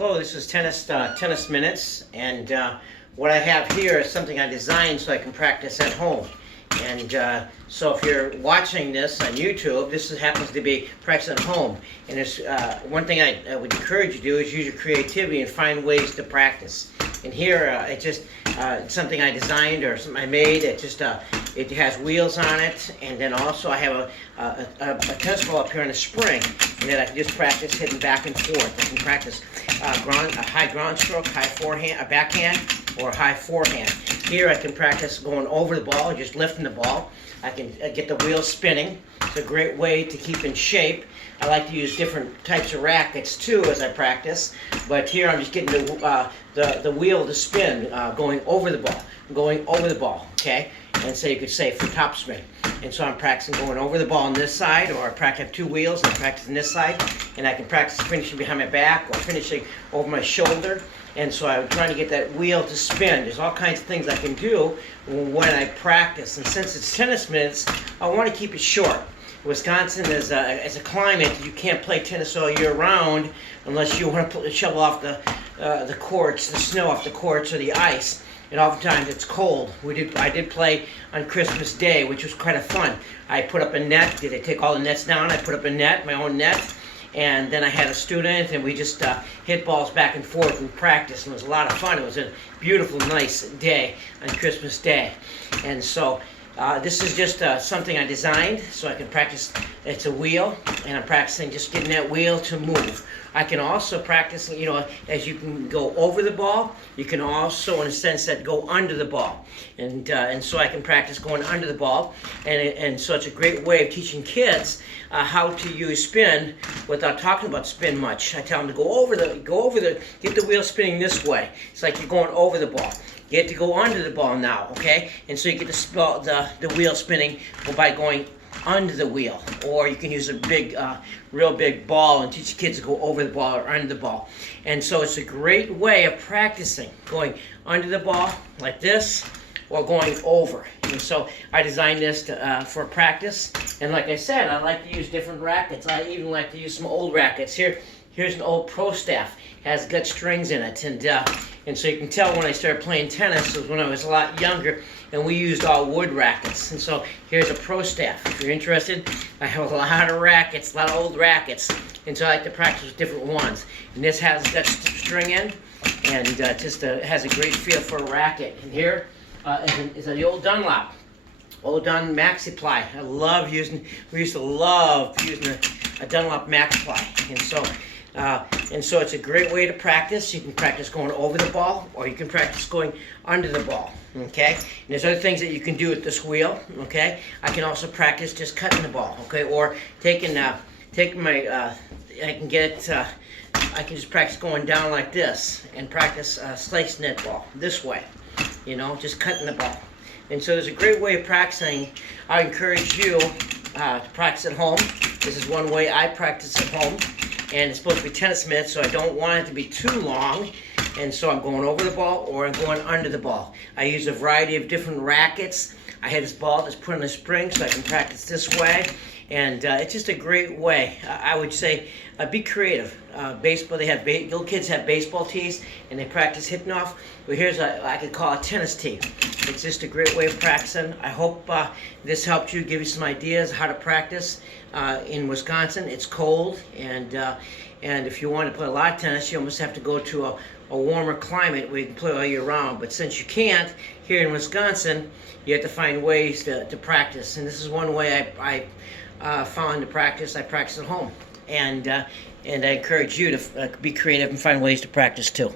Hello, this is Tennis Minutes, and what I have here is something I designed so I can practice at home. And so if you're watching this on YouTube, happens to be practice at home. And there's one thing I would encourage you to do is use your creativity and find ways to practice. And here, it's something I designed or something I made. It has wheels on it, and then also I have a tennis ball up here on a spring, and then I can just practice hitting back and forth. I can practice a high ground stroke, high forehand, a backhand, or high forehand. Here I can practice going over the ball, just lifting the ball. I can get the wheels spinning. It's a great way to keep in shape. I like to use different types of rackets too as I practice, but here I'm just getting the wheel to spin, going over the ball, okay? And so you could say for topspin. And so I'm practicing going over the ball on this side, or I practice 2 wheels and I practice on this side, and I can practice finishing behind my back or finishing over my shoulder. And so I'm trying to get that wheel to spin. There's all kinds of things I can do when I practice. And since it's Tennis Minutes, I want to keep it short. Wisconsin is a climate you can't play tennis all year round unless you want to shovel off the courts, the snow off the courts or the ice. And oftentimes it's cold. I did play on Christmas Day, which was kind of fun. I put up a net. Did I take all the nets down? I put up a net, my own net. And then I had a student, and we just hit balls back and forth and practice, and it was a lot of fun. It was a beautiful, nice day on Christmas Day. And so this is just something I designed so I can practice. It's a wheel, and I'm practicing just getting that wheel to move. I can also practice, as you can go over the ball, you can also, in a sense, go under the ball. And so I can practice going under the ball. And so it's a great way of teaching kids how to use spin without talking about spin much. I tell them to get the wheel spinning this way. It's like you're going over the ball. You have to go under the ball now, okay? And so you get the wheel spinning by going under the wheel. Or you can use a real big ball and teach the kids to go over the ball or under the ball. And so it's a great way of practicing, going under the ball like this, or going over. And so I designed this for practice. And like I said, I like to use different rackets. I even like to use some old rackets. Here's an old Pro Staff. Has got strings in it, and so you can tell when I started playing tennis was when I was a lot younger, and we used all wood rackets. And so here's a Pro Staff. If you're interested, I have a lot of rackets, a lot of old rackets, and so I like to practice with different ones. And this has got string in, and has a great feel for a racket. And here is the old Dunlop. Old Dun Maxi Ply. We used to love using a Dunlop Max Ply. And so it's a great way to practice. You can practice going over the ball, or you can practice going under the ball, okay? And there's other things that you can do with this wheel, okay? I can also practice just cutting the ball, okay? Or I can just practice going down like this and practice slice net ball this way, just cutting the ball. And so there's a great way of practicing. I encourage you to practice at home. This is one way I practice at home. And it's supposed to be Tennis Minutes, so I don't want it to be too long. And so I'm going over the ball, or I'm going under the ball. I use a variety of different rackets. I have this ball that's put on a spring, so I can practice this way. And it's just a great way. I would say be creative. Baseball, little kids have baseball tees, and they practice hitting off. Well, here's I could call a tennis tee. It's just a great way of practicing. I hope this helped you, give you some ideas how to practice. In Wisconsin, it's cold, and if you want to play a lot of tennis, you almost have to go to a warmer climate where you can play all year round. But since you can't, here in Wisconsin, you have to find ways to practice. And this is one way I found to practice. I practice at home, and I encourage you to be creative and find ways to practice too.